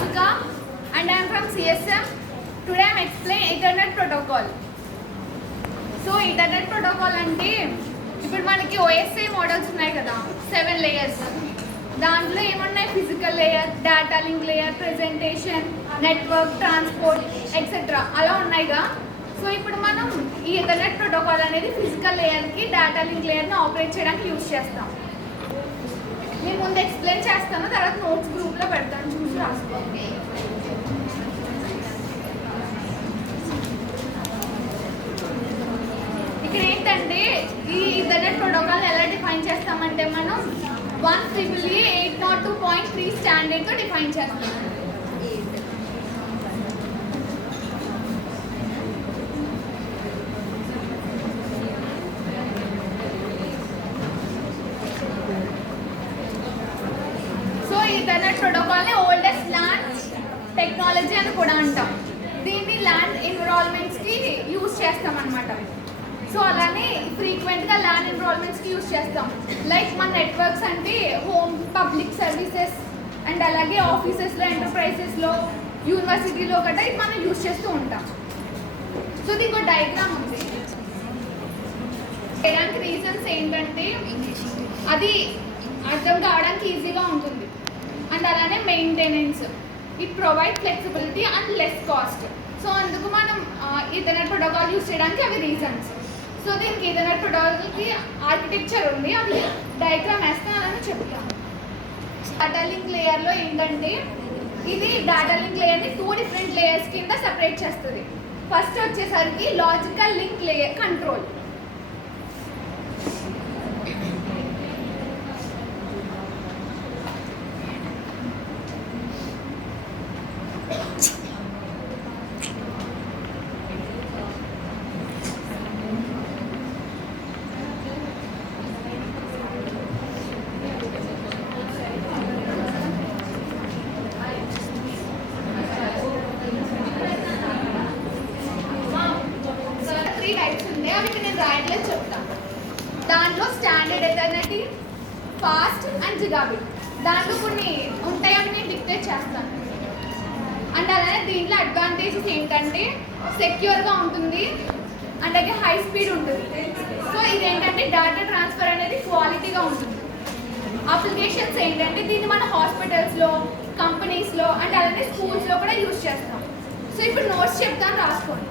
Swastika and I am from CSM. Today I am explaining Ethernet protocol. So Ethernet protocol అంటే ఇప్పుడు మనకి OSI models ఉన్నాయి కదా 7 లేయర్స్. దాంట్లో ఏమున్నాయి physical layer, data link layer, presentation, network, transport etcetera అలా ఉన్నాయిగా. సో ఇప్పుడు మనం ఈ ఈథర్నెట్ ప్రోటోకాల్ అనేది ఫిజికల్ లేయర్కి డేటా లింక్ లేయర్ని ఆపరేట్ చేయడానికి యూజ్ చేస్తాం. నేను ముందు ఎక్స్ప్లెయిన్ చేస్తాను, తర్వాత నోట్స్ గ్రూప్లో పెడతాను, చూసి రాసుకోండి. ఇక్కడ ఏంటంటే ఈ ఈథర్నెట్ ప్రోటోకాల్ ఎలా డిఫైన్ చేస్తామంటే మనం 1EEE 802.3 స్టాండర్డ్తో డిఫైన్ చేస్తాం. ఈథర్నెట్ ప్రోటోకాల్ని ఓల్డెస్ట్ ల్యాన్ టెక్నాలజీ అని కూడా అంటాం. దీన్ని ల్యాన్ ఎన్విరాన్మెంట్స్కి యూజ్ చేస్తాం అనమాట. సో అలానే ఫ్రీక్వెంట్గా ల్యాన్ ఎన్విరాన్మెంట్స్కి యూజ్ చేస్తాం. లైక్ మన నెట్వర్క్స్ అంటే హోమ్, పబ్లిక్ సర్వీసెస్ అండ్ అలాగే ఆఫీసెస్లో, ఎంటర్ప్రైజెస్లో, యూనివర్సిటీలో గట్రా ఇది మనం యూజ్ చేస్తూ ఉంటాం. సో దీనికి డయాగ్రామ్ ఉంది. చేయడానికి రీజన్స్ ఏంటంటే అది అర్థం కావడానికి ఈజీగా ఉంటుంది అండ్ అలానే maintenance, it provide flexibility and less cost. So అందుకు మనం ఈథర్నెట్ ప్రోటోకాల్ యూజ్ చేయడానికి అవి రీజన్స్. సో దీనికి ఈథర్నెట్ ప్రోటోకాల్కి ఆర్కిటెక్చర్ ఉంది, అది డయాగ్రామ్ వేస్తాను అలానే చెప్తాను. డేటా లింక్ లేయర్లో ఏంటంటే ఇది డేటా లింక్ లేయర్ని 2 డిఫరెంట్ లేయర్స్ కింద సెపరేట్ చేస్తుంది. ఫస్ట్ వచ్చేసరికి లాజికల్ లింక్ లేయర్ కంట్రోల్. రాయట్లేదు చెప్తాను. దాంట్లో స్టాండర్డ్ ఎథర్నెట్, ఫాస్ట్ అండ్ జిగాబిట్, దాంట్లో కొన్ని ఉంటాయని నేను డిక్టేట్ చేస్తాను. అండ్ అలానే దీంట్లో అడ్వాంటేజెస్ ఏంటంటే సెక్యూర్గా ఉంటుంది అండ్ అలాగే హై స్పీడ్ ఉంటుంది. సో ఇదేంటంటే డేటా ట్రాన్స్ఫర్ అనేది క్వాలిటీగా ఉంటుంది. అప్లికేషన్స్ ఏంటంటే దీన్ని మన హాస్పిటల్స్లో, కంపెనీస్లో అండ్ అలానే స్కూల్స్లో కూడా యూజ్ చేస్తాం. సో ఇప్పుడు నోట్స్ చెప్తాను, రాసుకోండి.